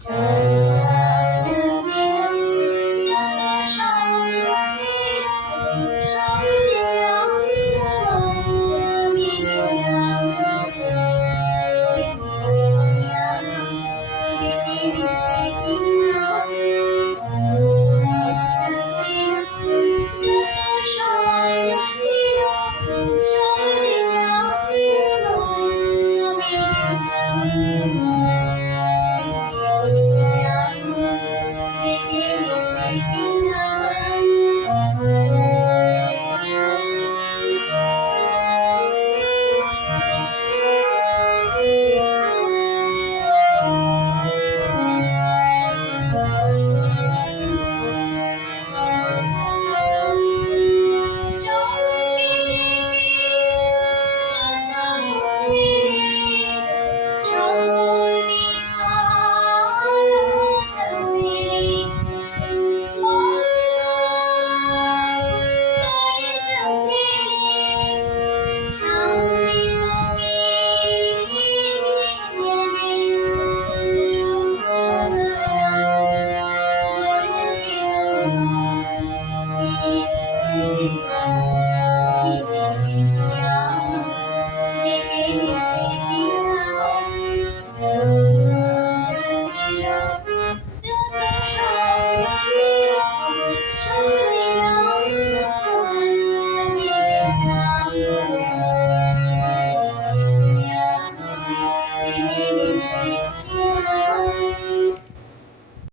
Joy Thank you.